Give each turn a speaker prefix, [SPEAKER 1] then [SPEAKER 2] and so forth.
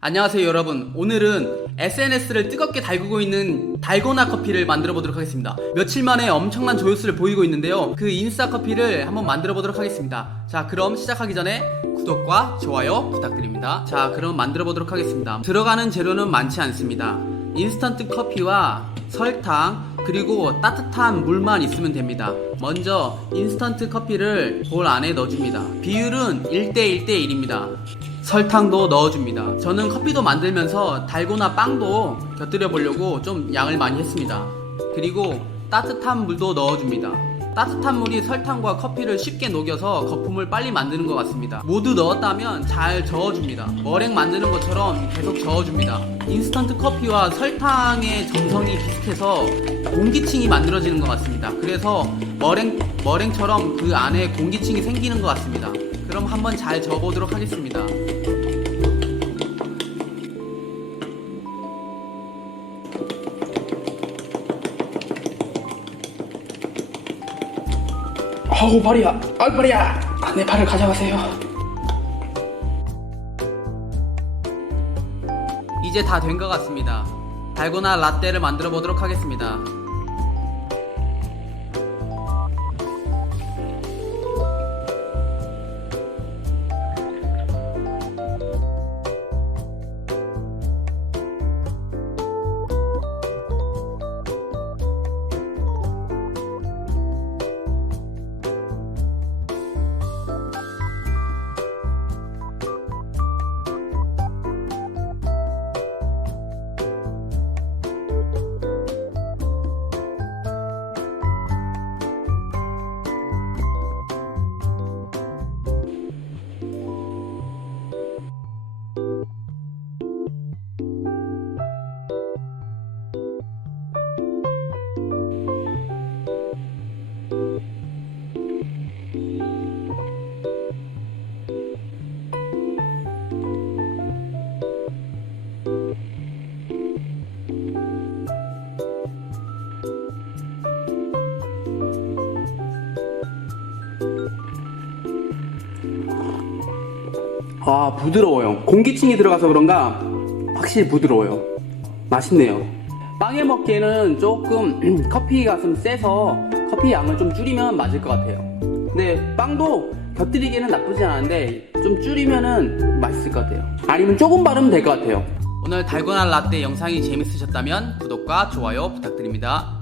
[SPEAKER 1] 안녕하세요 여러분. 오늘은 SNS를 뜨겁게 달구고 있는 달고나 커피를 만들어 보도록 하겠습니다. 며칠 만에 엄청난 조회수를 보이고 있는데요. 그 인스타 커피를 한번 만들어 보도록 하겠습니다. 자 그럼 시작하기 전에 구독과 좋아요 부탁드립니다. 자 그럼 만들어 보도록 하겠습니다. 들어가는 재료는 많지 않습니다. 인스턴트 커피와 설탕 그리고 따뜻한 물만 있으면 됩니다. 먼저 인스턴트 커피를 볼 안에 넣어줍니다. 비율은 1대1대1입니다 설탕도 넣어줍니다. 저는 커피도 만들면서 달고나 빵도 곁들여 보려고 좀 양을 많이 했습니다. 그리고 따뜻한 물도 넣어줍니다. 따뜻한 물이 설탕과 커피를 쉽게 녹여서 거품을 빨리 만드는 것 같습니다. 모두 넣었다면 잘 저어줍니다. 머랭 만드는 것처럼 계속 저어줍니다. 인스턴트 커피와 설탕의 점성이 비슷해서 공기층이 만들어지는 것 같습니다. 그래서 머랭, 머랭처럼 그 안에 공기층이 생기는 것 같습니다. 그럼 한번 잘 저어보도록 하겠습니다.
[SPEAKER 2] 아우 발이야 아우 발이야 아, 내 발을 가져가세요
[SPEAKER 1] 이제 다 된 것 같습니다. 달고나 라떼를 만들어 보도록 하겠습니다.
[SPEAKER 2] 아 부드러워요. 공기층이 들어가서 그런가? 확실히 부드러워요. 맛있네요. 빵에 먹기에는 조금 커피가 좀 세서 커피 양을 좀 줄이면 맞을 것 같아요. 근데 빵도 곁들이기에는 나쁘지 않은데 좀 줄이면은 맛있을 것 같아요. 아니면 조금 바르면 될 것 같아요.
[SPEAKER 1] 오늘 달고나 라떼 영상이 재밌으셨다면 구독과 좋아요 부탁드립니다.